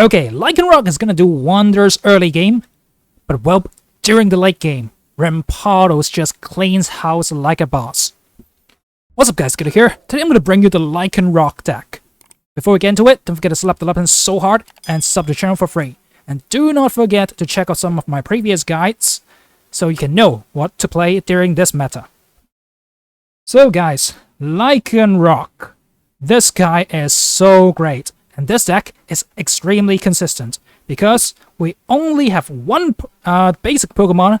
Okay, Lycanroc is gonna do wonders early game, but well, during the late game, Rampardos just cleans house like a boss. What's up guys, Good here. Today I'm gonna bring you the Lycanroc deck. Before we get into it, don't forget to slap the button so hard and sub the channel for free. And do not forget to check out some of my previous guides so you can know what to play during this meta. So guys, Lycanroc. This guy is so great. And this deck is extremely consistent because we only have one basic Pokemon,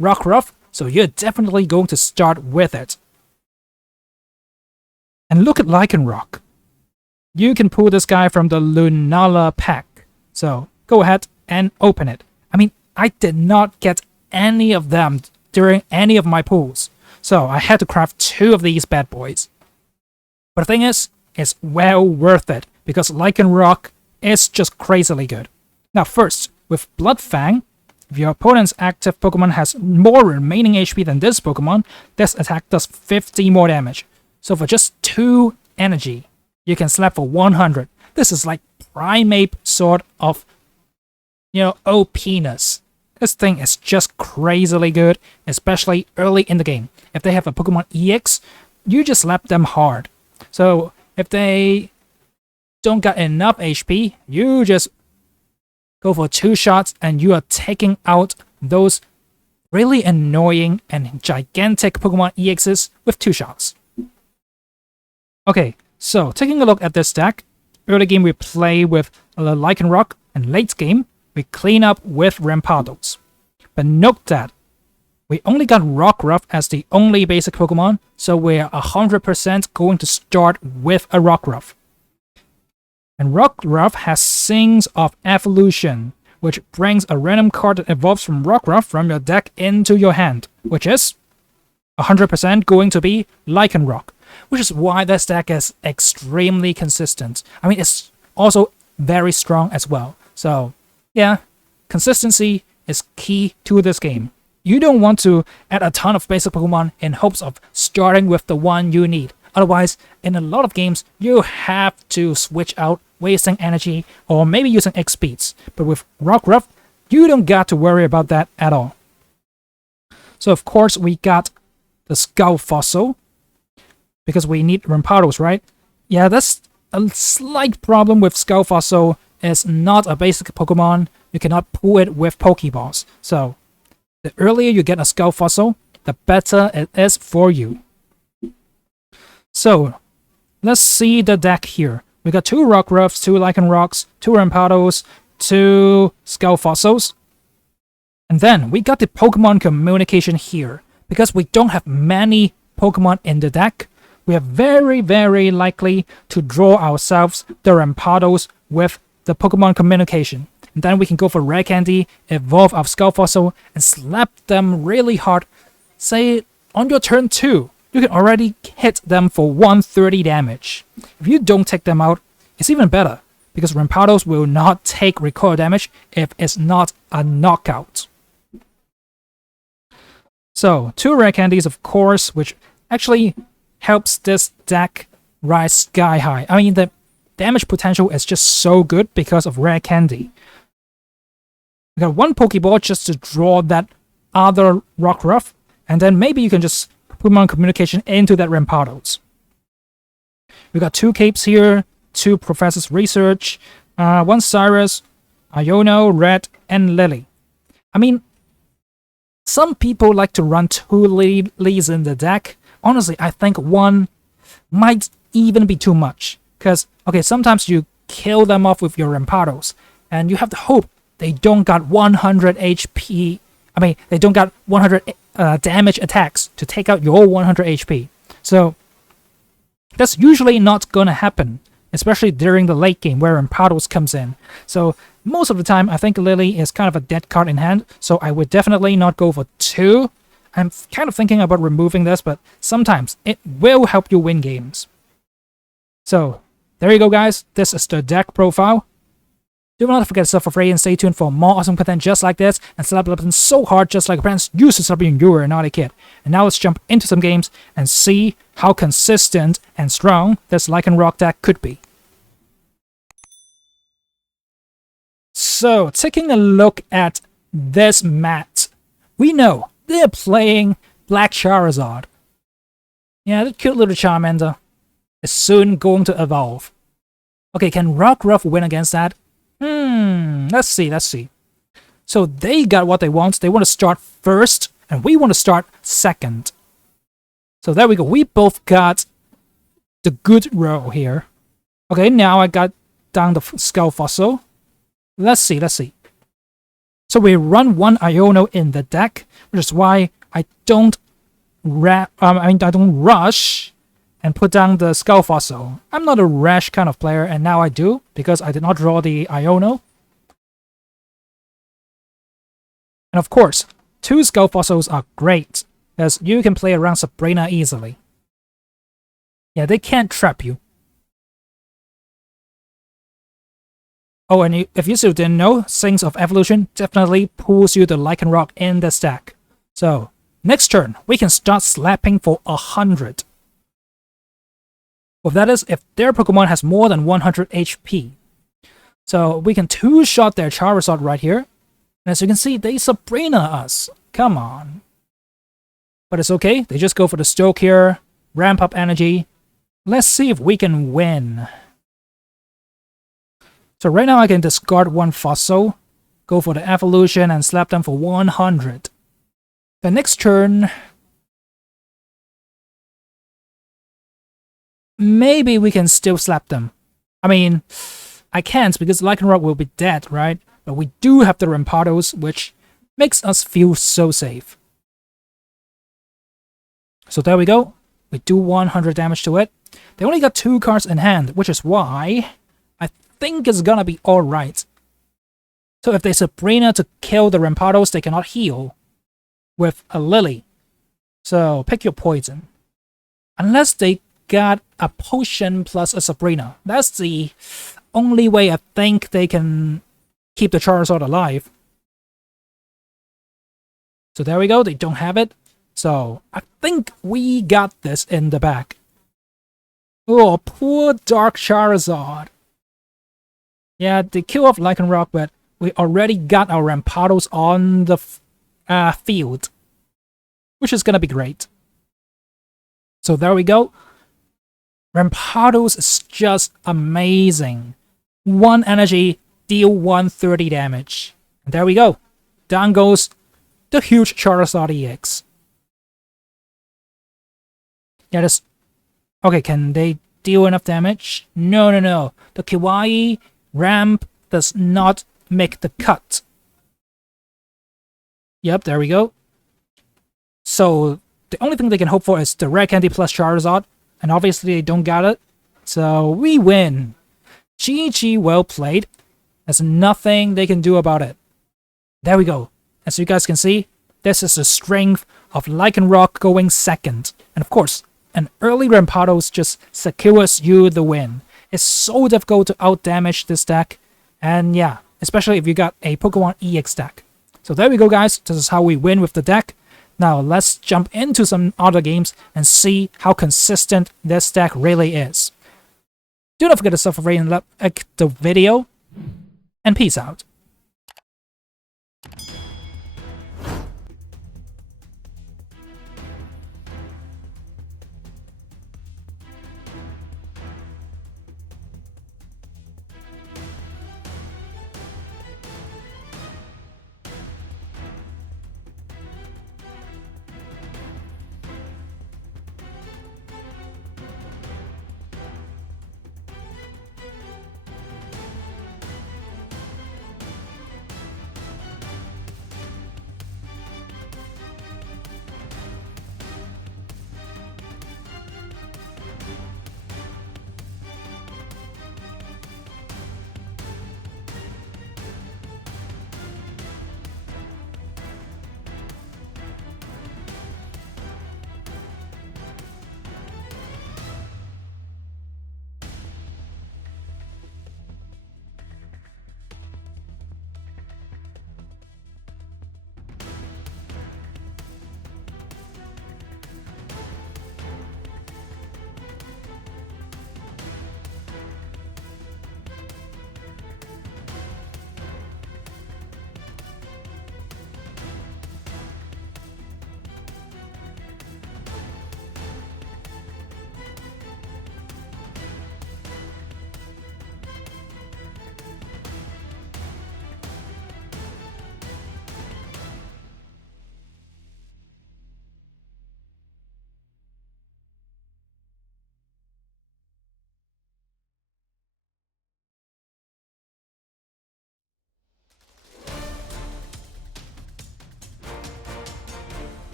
Rockruff, so you're definitely going to start with it. And look at Lycanroc. You can pull this guy from the Lunala pack. So go ahead and open it. I mean, I did not get any of them during any of my pulls. So I had to craft 2 of these bad boys. But the thing is, it's well worth it because Lycanroc is just crazily good. Now first, with Bloodfang, if your opponent's active Pokemon has more remaining HP than this Pokemon, this attack does 50 more damage. So for just 2 energy, you can slap for 100. This is like Primate sort of, OP-ness. This thing is just crazily good, especially early in the game. If they have a Pokemon EX, you just slap them hard. So if they don't got enough HP, you just go for 2 shots and you are taking out those really annoying and gigantic Pokemon EXs with 2 shots. Okay, so taking a look at this deck, early game we play with Lycanroc, and late game we clean up with Rampardos. But note that we only got Rockruff as the only basic Pokemon, so we're 100% going to start with a Rockruff. And Rockruff has Sings of Evolution, which brings a random card that evolves from Rockruff from your deck into your hand, which is 100% going to be Lycanroc, which is why this deck is extremely consistent. I mean, it's also very strong as well. So, yeah, consistency is key to this game. You don't want to add a ton of basic Pokemon in hopes of starting with the one you need. Otherwise, in a lot of games, you have to switch out, wasting energy, or maybe using X speeds. But with Rockruff, you don't got to worry about that at all. So of course, we got the Skull Fossil, because we need Rampardos, right? Yeah, that's a slight problem with Skull Fossil. It's not a basic Pokemon. You cannot pull it with Pokeballs. So the earlier you get a Skull Fossil, the better it is for you. So, let's see the deck here. We got 2 Rockruffs, 2 Lycanrocs, 2 Rampardos, 2 Skull Fossils. And then, we got the Pokemon communication here. Because we don't have many Pokemon in the deck, we are very, very likely to draw ourselves the Rampardos with the Pokemon communication. And then we can go for Rare Candy, evolve our Skull Fossil, and slap them really hard. Say, on your turn 2, you can already hit them for 130 damage. If you don't take them out, it's even better, because Rampardos will not take recoil damage if it's not a knockout. So, 2 Rare Candies, of course, which actually helps this deck rise sky high. I mean, the damage potential is just so good because of Rare Candy. We got 1 Pokeball just to draw that other Rockruff, and then maybe you can just Pokemon communication into that Rampardos. We got 2 Capes here, 2 Professor's Research, 1 Cyrus, Iono, Red, and Lily. I mean, some people like to run 2 Lilies in the deck. Honestly, I think 1 might even be too much. Because, okay, sometimes you kill them off with your Rampardos, and you have to hope they don't got 100 HP. I mean, they don't got 100 damage attacks to take out your 100 HP. So, that's usually not gonna happen, especially during the late game where Rampardos comes in. So, most of the time, I think Lily is kind of a dead card in hand, so I would definitely not go for 2. I'm kind of thinking about removing this, but sometimes it will help you win games. So, there you go guys, this is the deck profile. Do not forget to sub for free and stay tuned for more awesome content just like this, and slap the button so hard just like friends used to slap when you were a naughty kid. And now let's jump into some games and see how consistent and strong this Lycanroc deck could be. So, taking a look at this mat, we know they're playing Black Charizard. Yeah, the cute little Charmander is soon going to evolve. Okay, can Rockruff win against that? Let's see. So they got what they want. They want to start first, and we want to start second. So there we go. We both got the good row here. Okay, now I got down the Skull Fossil. Let's see. So we run one Iono in the deck, which is why I don't rush and put down the Skull Fossil. I'm not a rash kind of player, and now I do, because I did not draw the Iono. And of course, 2 Skull Fossils are great, because you can play around Sabrina easily. Yeah, they can't trap you. Oh, and if you still didn't know, Sings of Evolution definitely pulls you the Lycanroc in the stack. So, next turn, we can start slapping for 100. Well, that is if their Pokemon has more than 100 HP. So, we can 2-shot their Charizard right here. And as you can see, they Sabrina us. Come on. But it's okay, they just go for the Stoke here, ramp up energy. Let's see if we can win. So right now I can discard 1 Fossil, go for the Evolution and slap them for 100. The next turn, maybe we can still slap them. I mean, I can't because Lycanroc will be dead, right? But we do have the Rampardos, which makes us feel so safe. So there we go. We do 100 damage to it. They only got 2 cards in hand, which is why I think it's gonna be alright. So if they Sabrina to kill the Rampardos, they cannot heal with a Lily. So pick your poison. Unless they got a potion plus a Sabrina. That's the only way I think they can keep the Charizard alive. So there we go, they don't have it. So I think we got this in the back. Oh, poor Dark Charizard. Yeah, they kill off Lycanroc, but we already got our Rampardos on the field, which is gonna be great. So there we go. Rampardos is just amazing. 1 energy, deal 130 damage. And there we go. Down goes the huge Charizard EX. Yeah, this... Okay, can they deal enough damage? No. The Kawaii ramp does not make the cut. Yep, there we go. So, the only thing they can hope for is the Rare Candy plus Charizard, and obviously they don't got it. So, we win. GG, well played. There's nothing they can do about it. There we go. As you guys can see, this is the strength of Lycanroc going second. And of course, an early Rampardos just secures you the win. It's so difficult to outdamage this deck, and yeah, especially if you got a Pokemon EX deck. So there we go guys, this is how we win with the deck. Now let's jump into some other games and see how consistent this deck really is. Do not forget to subscribe and like the video, and peace out.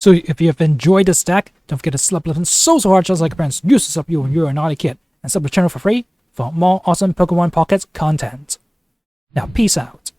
So if you have enjoyed this deck, don't forget to slap the button so hard just like your parents used to slap you when you were a naughty kid, and sub the channel for free for more awesome Pokemon Pockets content. Now peace out.